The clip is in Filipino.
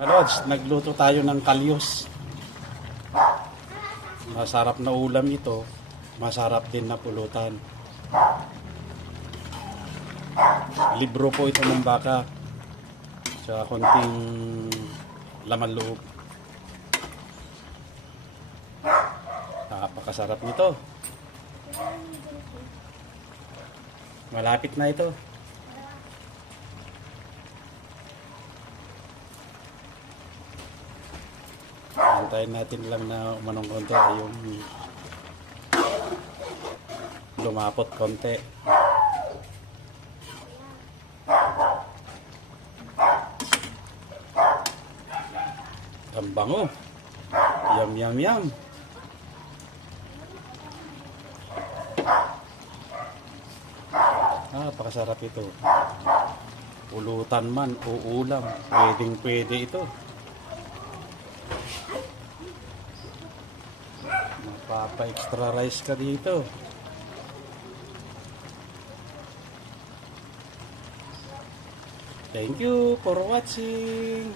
Mga Lods, nagluto tayo ng kalyos. Masarap na ulam ito. Masarap din na pulutan. Libro po ito ng baka. Sa konting laman loob. Napakasarap nito. Malapit na ito. Antayin natin lang na umanong konti yung lumapot konti. Ang bango. Yum yum yum. Napakasarap ito. Pulutan man o ulam, pwedeng pwede ito. Mapapa-extra rice ka dito. Thank you for watching.